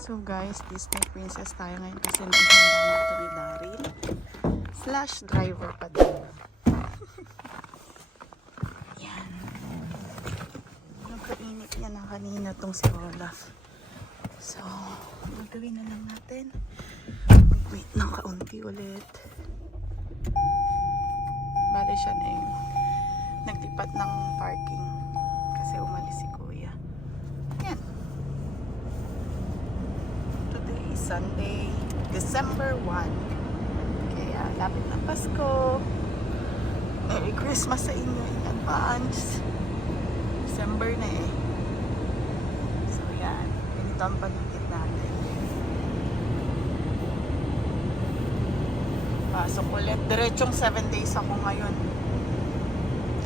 So guys, Disney Princess tayo ngayon kasi naghanda na ito ni Daryl / driver pa din. Yan. Nagkainit niya na kanina tong si Olaf. So, magawin na lang natin. Mag-wait ng kaunti ulit. Bale siya na yung naglipat ng parking kasi umalis si Kuya. Yan. Sunday, December 1. Kaya lapit na Pasko. Merry Christmas sa inyo in advance. December na eh. So yan, ganito ang paligid natin. Pasok ulit. Diretsong 7 days ako ngayon.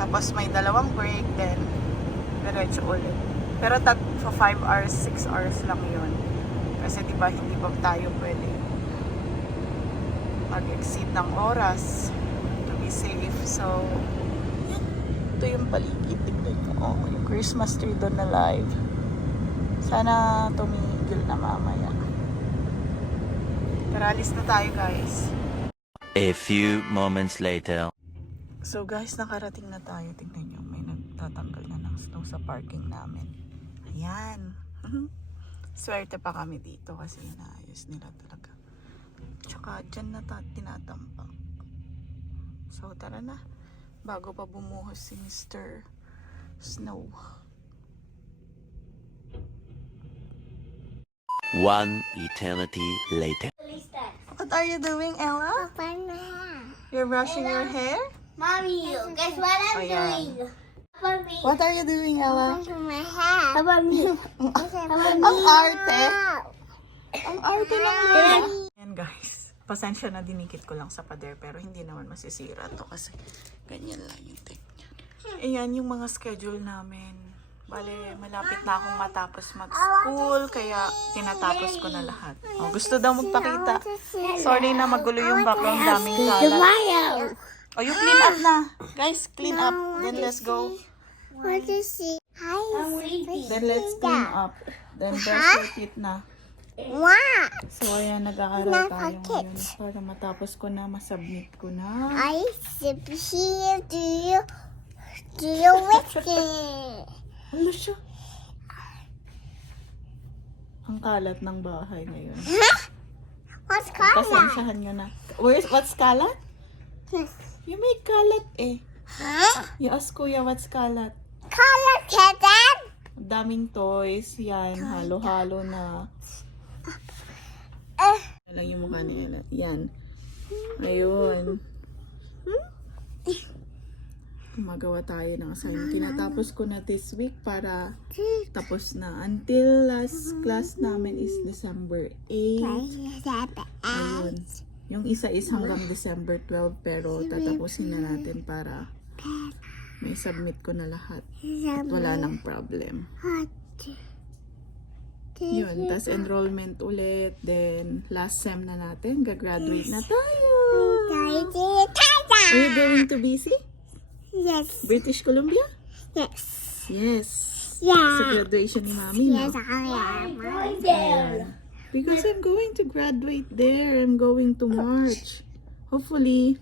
Tapos may 2 break, then diretso ulit. Pero 5 hours, 6 hours lang yun. Kasi diba hindi pa tayo pwede mag-exceed ng oras to be safe. So, yan. Ito yung paligid. Tignan nyo. Oh, yung Christmas tree doon na live. Sana tumigil na mamaya. Pero alis na tayo guys. A few moments later. So guys, nakarating na tayo. Tignan nyo. May nagtatanggal na ng snow sa parking namin. Ayan. Swerte pa kami dito kasi inaayos nila talaga. Tsaka dyan na tinatampak. So tara na. Bago pa bumuhos si Mr. Snow. 1 eternity later. What are you doing, Ella? You're brushing your hair? Mommy, guess what I'm Ayan. doing? What are you doing, Ella? How about me? Ang arte. Ang arte ng Lola. Ayan guys. Pasensya na dinikit ko lang sa pader pero hindi naman masisira to kasi ganyan lang yung tape niya. Ayan yung mga schedule namin. Bale, malapit na akong matapos mag-school kaya tinatapos ko na lahat. Oh, gusto daw magpakita. Sorry na magulo yung background, daming kalat. Oh, you clean up na. Guys, clean up. Then let's go. What is she? Hi. Then let's clean up. Then brush your teeth na. What? So, ayan, nag-aaral tayo ngayon para matapos ko na, masubmit ko na. I see. Do you whiskey? Ano siya? Ang kalat ng bahay ngayon. What's color? Pasensyahan nyo na. What's kalat? You made kalat eh. Huh? You ask Kuya what's kalat. Color kitten? Daming toys. Yan, halo-halo na. Lang yung mukha ni Ella. Yan. Ayun. Gumagawa tayo ng assignment. Tinatapos ko na this week para tapos na. Until last class namin is December 8. Ayun. Yung isa is hanggang December 12 pero tatapusin na natin para may submit ko na lahat. At wala nang problem. Yun. Tas enrollment ulit. Then last sem na natin. Gagraduate na tayo. Are you going to BC? Yes. British Columbia? Yes. Yes. Yeah. Sa graduation ni Mami, no? Yes, I am. Ayan. Because I'm going to graduate there. I'm going to March. Hopefully.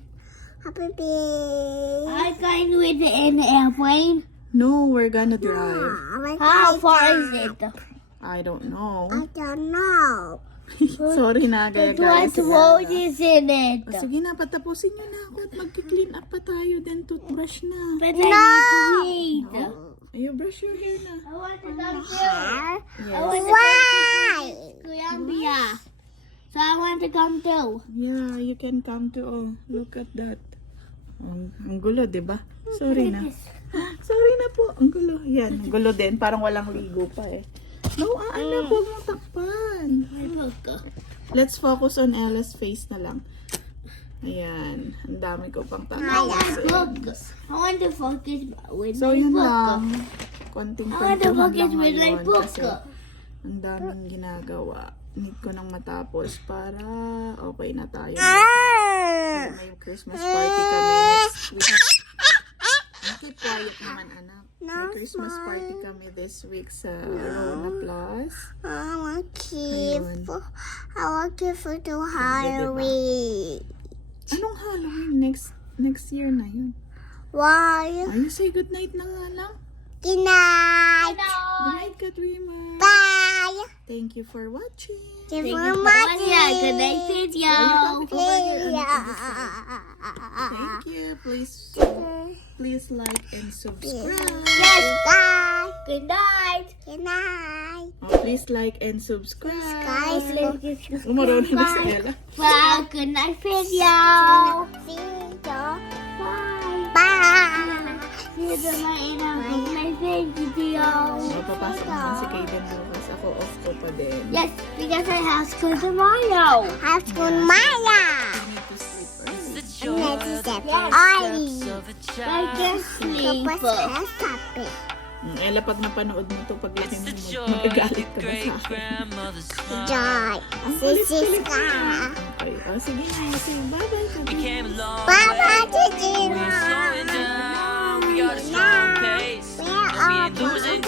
Happy birthday. I'm going with it in the airplane. No, we're gonna drive. How far is it? I don't know. I don't know. Sorry na, gaya-gaya What si road Ella. is in it? Oh, sige na, patapusin nyo na ako at mag-clean up pa tayo. Then toothbrush na. But I need to read. You brush your hair na. I want to come to Yes. Why? Columbia. So I want to come too. Yeah, you can come to. Oh, look at that. Ang gulo, diba? Sorry na. Sorry na po. Ang gulo. Yan, ang gulo din. Parang walang ligo pa eh. No, anak, huwag mong takpan. Let's focus on Ella's face na lang. Ayan. Ang dami ko pang tatapusin. I want to focus with So, my yun book. lang. konting I want to kwentuhan focus lang with my ngayon book. kasi ang daming ginagawa. Need ko nang matapos para okay na tayo. May Christmas party kami next week. Keep quiet naman, anak. May Christmas party kami this week sa Rona Plus. I want Ayun. for the Halloween. Anong Halloween? Next year na yun. Why? Ay, say good night na nga lang. Good night. Good night, Ka-Dreamer. Bye. Thank you for watching. Thank you for watching. Good night, video. Thank you. Please like and subscribe. Yes, bye. Good night. Good night. Oh, please like and subscribe. Guys, Umarunong na si Ella. Wow, good night, video. Bye. Bye. See you tomorrow in my video. Papasok naman si Kaden bukas. Ako off ko pa din. Yes, because I have school tomorrow. Have school tomorrow. I need to sleep early. I can sleep. Ella, pag napanood mo to, pag laki mo, magagalit ka ba sa akin? Joy. Kulit-kulit ka. Okay. Oh, sige na. Sige, bye-bye. Kaden. Bye-bye, Gigi. We're slowing down, we got a strong pace. Where are Losing